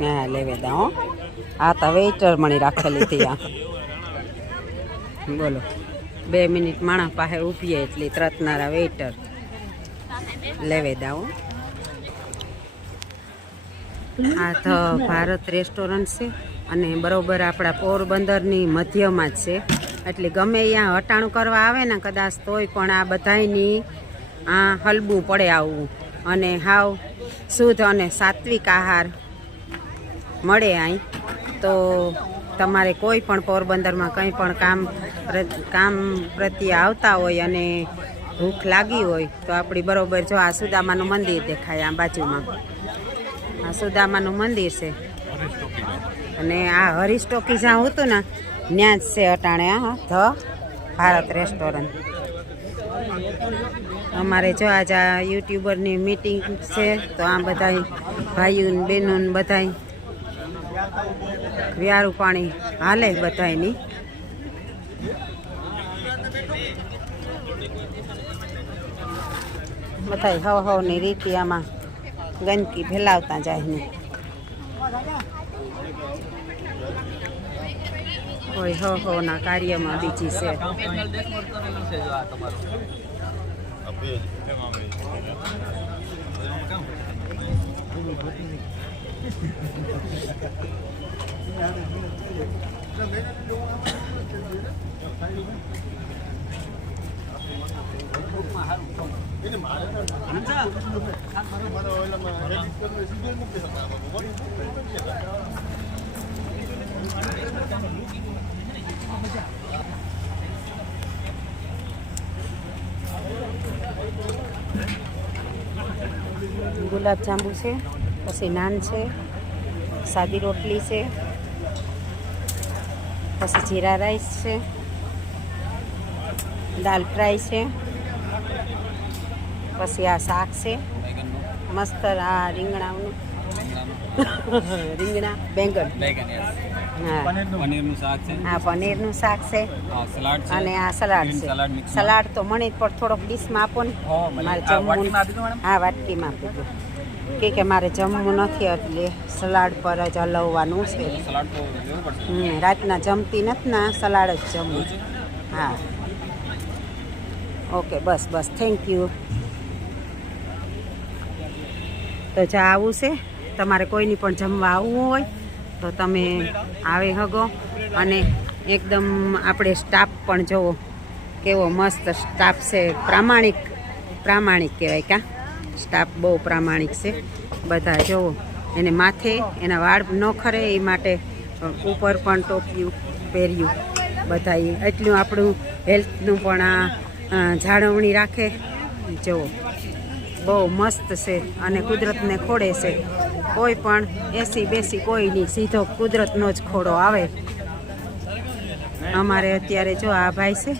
હા લેવેદા હો. આ તો વેઇટર મણી રાખેલી હતી આ. બોલો. બે મિનિટ માણસ પાસે ઊભીએ એટલી ત્રતનારા વેઇટર લેવે દા હો. આ તો ભારત રેસ્ટોરન્ટ છે. અને બરોબર આપણા પોરબંદરની મધ્યમાં જ છે. એટલે ગમે ત્યાં હટાણું કરવા આવે ને કદાચ તોય પણ આ બધાયની આ હલબું પડે આવવું અને હાવ શુદ્ધ અને સાત્વિક આહાર મળે અહીં તો તમારે કોઈ પણ પોરબંદરમાં કંઈ પણ કામ કામ પ્રત્યે આવતા હોય અને ભૂખ લાગી હોય, તો આપણી બરોબર જો આ સુદામાનું મંદિર દેખાય આ બાજુમાં. આ સુદામાનું મંદિર છે. અને આ હરીશ ટોકી જ્યાં હતું ને ત્યાં જ છે અટાણે આ ધ ભારત રેસ્ટોરન્ટ. અમારે જો આજે આ યુટ્યુબરની મીટિંગ છે, તો આ બધા ભાઈઓ ને બહેનો બધા વ્યારું પાણી હાલે બધાયની. બધા હવ હવની રીતિ આમાં ગંદકી ફેલાવતા જાય ને. કોઈ હો ના કાર્યમાં બીજી છે. ગુલાબ જાંબુ છે, પછી નાન છે, સાદી રોટલી છે, પછી જીરા રાઈસ છે, દાલ ફ્રાય છે, પછી આ શાક છે, મસ્ત આ રીંગણાનું. રીંગણા બેંગન હા. પનીરનું? શાક છે? આ પનીરનું શાક છે. સલાડ છે? અને આ સલાડ છે. સલાડ તો મને પણ થોડોક ડીશમાં આપો ને. હા. મારે જમવું? હા વાટકીમાં આપી દો. કે કે મારે જમવું નથી એટલે સલાડ પર જ હલવવાનું છે. રાતના જમતી નથી ના સલાડ જ જમવું. હા. ઓકે બસ બસ. થેન્ક યુ તો જા આવું છે? તમારે કોઈની પણ જમવા આવવું હોય, તો તમે આવે હગો. અને એકદમ આપણે સ્ટાફ પણ જુઓ કેવો મસ્ત સ્ટાફ છે. પ્રામાણિક પ્રામાણિક કહેવાય ક્યાં સ્ટાફ બહુ પ્રામાણિક છે. બધા જુઓ એને માથે, એના વાળ ન ખરે, એ માટે ઉપર પણ ટોપિયું પહેર્યું. બધા એટલું આપણું હેલ્થનું પણ આ જાળવણી રાખે. જુઓ બહુ મસ્ત છે અને કુદરતને ખોડે છે. કોઈ પણ એસી બેસી કોઈ નહીં, સીધો કુદરતનો જ ખોડો આવે. અમારે અત્યારે જો આ ભાઈ છે,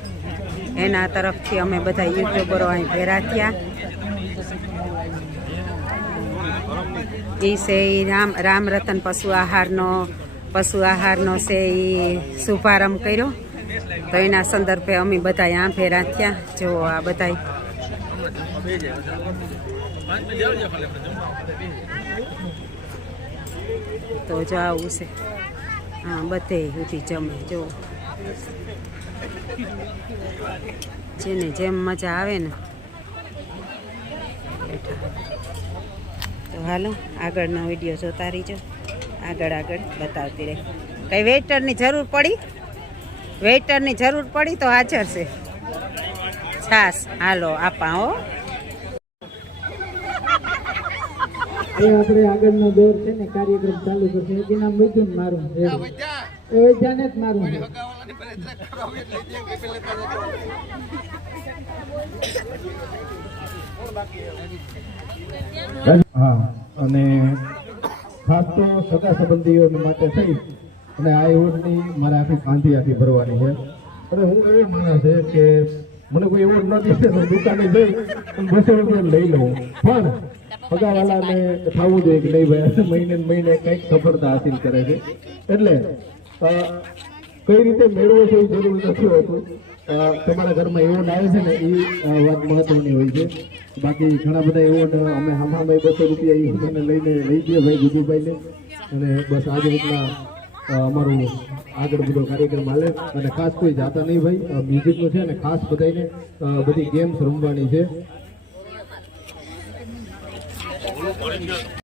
એના તરફથી અમે બધા યુટ્યુબરો અહીં ભેરા થયા. એ છે એ રામ રામ રતન પશુ આહારનો પશુ આહારનો છે એ શુભારંભ કર્યો. તો એના સંદર્ભે અમે બધા આ ભેરા થયા. જો આ બધા તો જો આવું છે. હા, બધે સુધી જમે, જો. જેને જેમ મજા આવે ને. તો હાલો, આગળનો વીડિયો જોતા રહીજો. આગળ આગળ બતાવતી રહે. કઈ વેઇટરની જરૂર પડી? વેઇટરની જરૂર પડી તો હાજર છે. છાસ. હાલો, આપા હો. એ આપણે આગળનો દોર છે ને કાર્યક્રમ ચાલુ કરશે એનું નામ મિથુન મારું એ વૈદ્યાને જ મારું હા અને ખાસ તો સગા સંબંધીઓ માટે થઈ અને આ એવોર્ડની મારે આખી કાંધી આખી ભરવાની છે. અને હું એવો માણસ છે કે મને કોઈ એવોર્ડ ન દે તો દુકાને જઈ બસો રૂપિયા લઈ લઉં. પણ પગારવાળાને થવું જોઈએ કે નહીં ભાઈ? મહિને મહિને કંઈક સફળતા હાસિલ કરે છે. એટલે કઈ રીતે મેળવો છે એ જરૂર નથી હોતું. તમારા ઘરમાં એવોર્ડ આવે છે ને એ વાત મહત્વની હોય છે. બાકી ઘણા બધા એવોર્ડ અમે હમામાં બસો રૂપિયા એ મને લઈને લઈ દઈએ ભાઈ ગુજુભાઈને. અને બસ આજે રીતના અમારો અમારું આગળ બધો કાર્યક્રમ હાલે. અને ખાસ કોઈ જાતા નહીં ભાઈ. મ્યુઝિકનું છે અને ખાસ બધાને બધી ગેમ્સ રમવાની છે. 何?